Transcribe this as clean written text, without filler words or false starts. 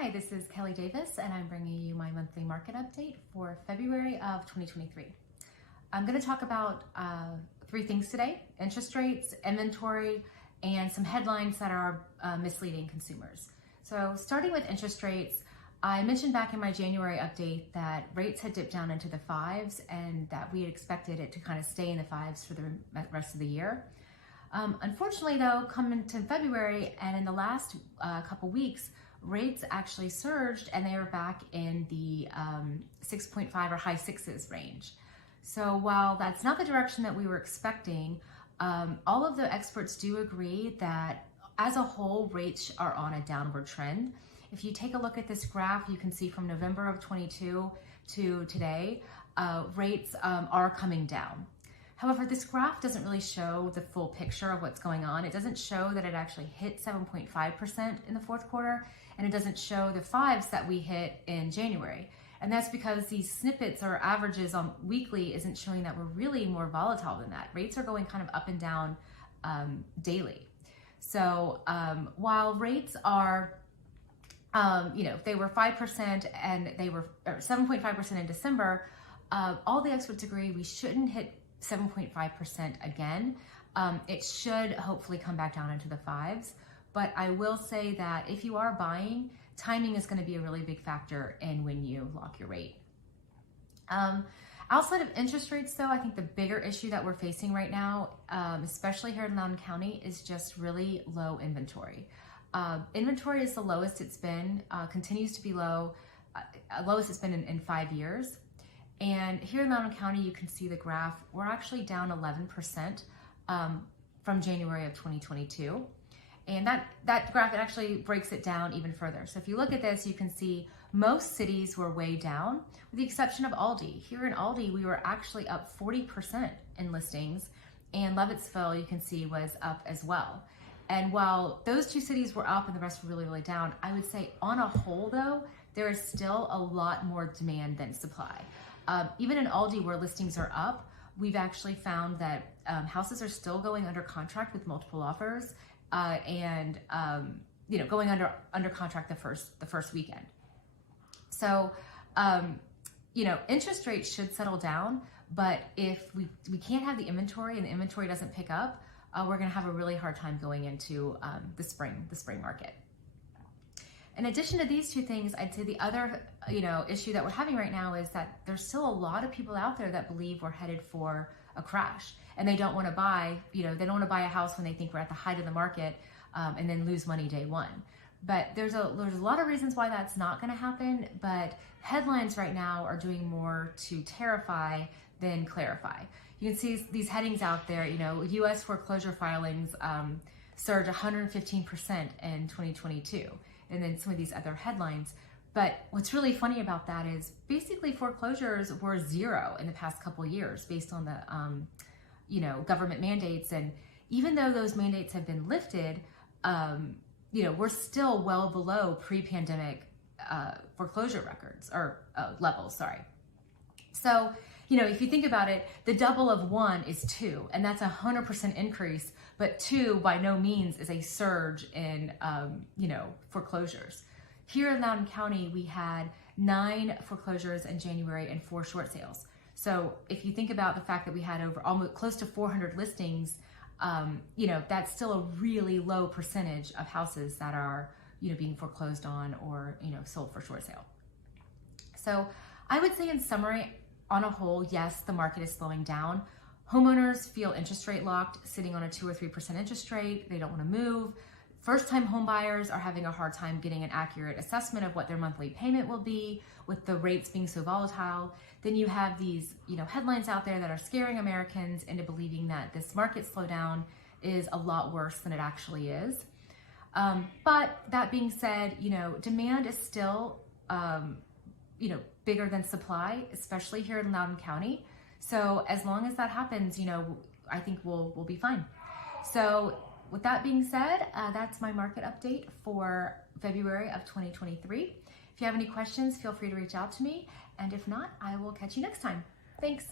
Hi, this is Kelly Davis, and I'm bringing you my monthly market update for February of 2023. I'm going to talk about three things today: interest rates, inventory, and some headlines that are misleading consumers. So starting with interest rates, I mentioned back in my January update that rates had dipped down into the fives and that we had expected it to kind of stay in the fives for the rest of the year. Unfortunately though, coming to February and in the last couple weeks, rates actually surged and they are back in the 6.5 or high sixes range. So while that's not the direction that we were expecting, all of the experts do agree that as a whole, rates are on a downward trend. If you take a look at this graph, you can see from November of 22 to today, rates are coming down. However, this graph doesn't really show the full picture of what's going on. It doesn't show that it actually hit 7.5% in the fourth quarter, and it doesn't show the fives that we hit in January. And that's because these snippets or averages on weekly isn't showing that we're really more volatile than that. Rates are going kind of up and down daily. So while rates are, they were 5% and they were 7.5% in December, all the experts agree we shouldn't hit 7.5% again. It should hopefully come back down into the fives, but I will say that if you are buying, timing is going to be a really big factor in when you lock your rate. Outside of interest rates though, I think the bigger issue that we're facing right now, especially here in Loudoun County, is just really low inventory. Inventory is the lowest it's been, continues to be low, lowest it's been in 5 years. And here in Loudoun County, you can see the graph, we're actually down 11% from January of 2022. And that graph actually breaks it down even further. So if you look at this, you can see most cities were way down, with the exception of Aldi. Here in Aldi, we were actually up 40% in listings, and Lovettsville, you can see, was up as well. And while those two cities were up and the rest were really, really down, I would say on a whole though, there is still a lot more demand than supply. Even in Aldi where listings are up, we've actually found that houses are still going under contract with multiple offers and going under contract the first weekend. So interest rates should settle down, but if we can't have the inventory and the inventory doesn't pick up, we're going to have a really hard time going into the spring market. In addition to these two things, I'd say the other issue that we're having right now is that there's still a lot of people out there that believe we're headed for a crash, and they don't want to buy, they don't want to buy a house when they think we're at the height of the market and then lose money day one. But there's a lot of reasons why that's not going to happen, but headlines right now are doing more to terrify than clarify. You can see these headings out there, U.S. foreclosure filings surged 115% in 2022. And then some of these other headlines. But what's really funny about that is basically foreclosures were zero in the past couple of years based on the, government mandates. And even though those mandates have been lifted, we're still well below pre-pandemic foreclosure records or levels, sorry. So, if you think about it, the double of 1 is 2, and that's 100% increase, but 2 by no means is a surge in, foreclosures. Here in Loudoun County, we had 9 foreclosures in January and 4 short sales. So if you think about the fact that we had over almost close to 400 listings, that's still a really low percentage of houses that are, being foreclosed on or, sold for short sale. So I would say in summary, on a whole, yes, the market is slowing down. Homeowners feel interest rate locked, sitting on a 2 or 3% interest rate. They don't want to move. First-time home buyers are having a hard time getting an accurate assessment of what their monthly payment will be with the rates being so volatile. Then you have these, headlines out there that are scaring Americans into believing that this market slowdown is a lot worse than it actually is. But that being said, demand is still, bigger than supply, especially here in Loudoun County. So as long as that happens, I think we'll be fine. So with that being said, that's my market update for February of 2023. If you have any questions, feel free to reach out to me. And if not, I will catch you next time. Thanks.